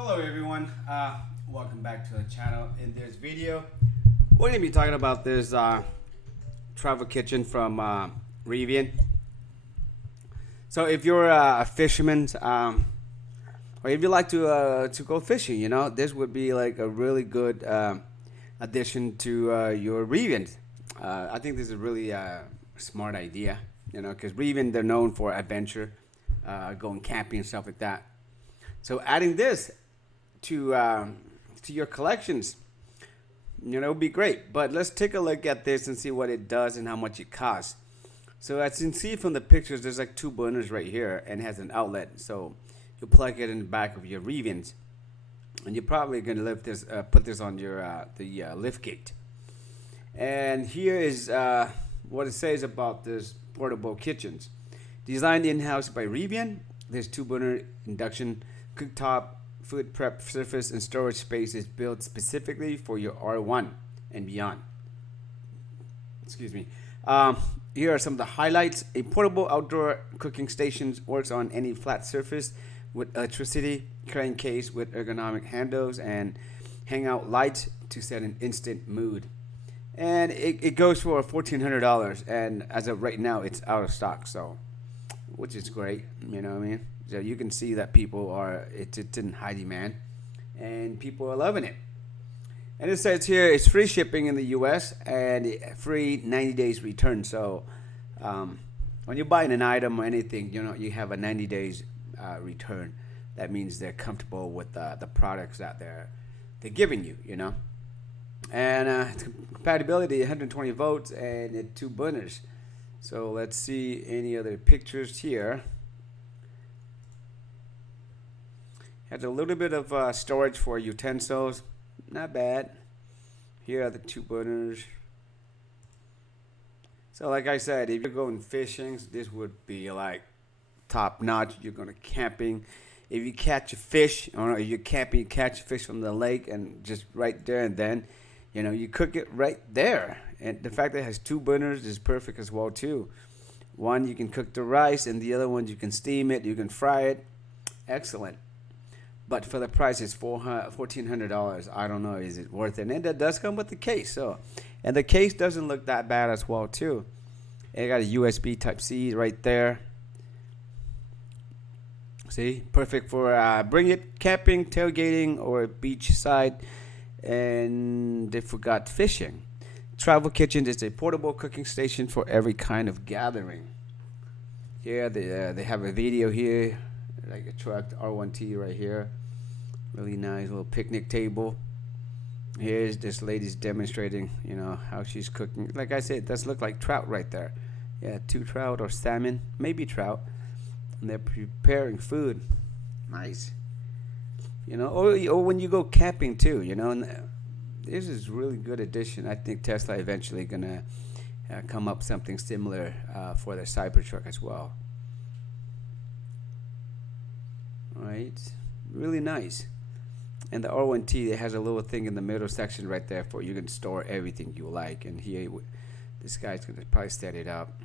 Hello everyone, welcome back to the channel. In this video we're going to be talking about this travel kitchen from Rivian. So if you're a fisherman, or if you like to go fishing, you know, this would be like a really good addition to your Rivian. I think this is a really smart idea, you know, because Rivian, they're known for adventure, going camping and stuff like that. So adding this to your collections, you know, would be great. But let's take a look at this and see what it does and how much it costs. So as you can see from the pictures, there's like two burners right here and it has an outlet. So you plug it in the back of your Rivians, and you're probably going to lift this, put this on your the lift gate. And here is what it says about this portable kitchens. Designed in-house by Rivian, this two-burner induction cooktop, food prep surface, and storage space is built specifically for your R1 and beyond. Excuse me. Here are some of the highlights. A portable outdoor cooking station works on any flat surface with electricity, crankcase with ergonomic handles, and hangout lights to set an instant mood. And it goes for $1,400, and as of right now, it's out of stock. So, which is great, you know what I mean? So you can see that people are, it's in high demand, and people are loving it. And it says here it's free shipping in the US and free 90 days return. So when you're buying an item or anything, you know, you have a 90 days return. That means they're comfortable with the products that they're giving you, you know. And compatibility, 120 volts and two burners. So let's see any other pictures here. Has a little bit of storage for utensils. Not bad. Here are the two burners. So like I said, if you're going fishing, this would be like top notch. You're going camping. If you catch a fish, or you're camping, you catch a fish from the lake, and just right there and then, you know, you cook it right there. And the fact that it has two burners is perfect as well too. One, you can cook the rice, and the other one, you can steam it, you can fry it. Excellent. But for the price, it's $1,400. I don't know, is it worth it? And that does come with the case. So, and the case doesn't look that bad as well too. It got a USB Type-C right there. See, perfect for bring it camping, tailgating, or beachside. And they forgot fishing. Travel kitchen is a portable cooking station for every kind of gathering. Here they have a video here, like a truck R1T right here. Really nice little picnic table. Here's this lady's demonstrating, you know, how she's cooking. Like I said, it does look like trout right there. Yeah, two trout or salmon, maybe trout. And they're preparing food. Nice. You know, or when you go camping too, you know, and this is really good addition. I think Tesla eventually gonna come up something similar for their Cybertruck as well. All right, really nice. And the R1T, it has a little thing in the middle section right there for you can store everything you like. And here, this guy's gonna probably set it up.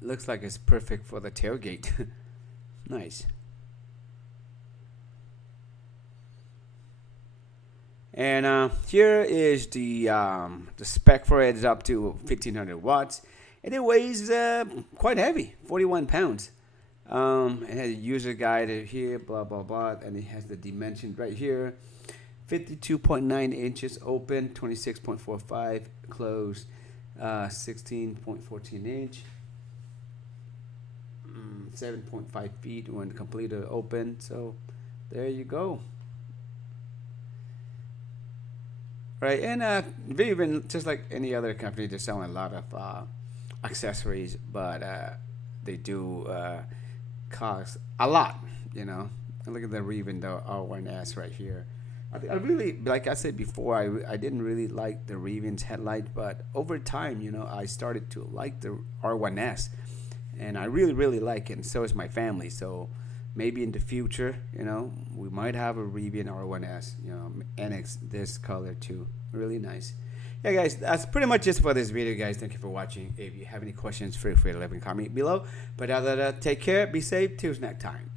Looks like it's perfect for the tailgate. Nice. And here is the spec for it. Is up to 1,500 watts, and it weighs quite heavy, 41 pounds. It has a user guide here, blah blah blah, and it has the dimension right here: 52.9 inches open, 26.45 closed, 16.14 inch. 7.5 feet when completely open. So there you go. Right, and Rivian, just like any other company, they're selling a lot of accessories, but they do cost a lot, you know. And look at the Rivian, the R1S right here. I really, like I said before, I didn't really like the Rivian's headlight, but over time, you know, I started to like the R1S. And I really like it, and so is my family. So maybe in the future, you know, we might have a Rivian R1S, you know, annex this color too. Really nice. Yeah, guys, that's pretty much it for this video, guys. Thank you for watching. If you have any questions, feel free to leave a comment below. But other than that, take care, be safe, till next time.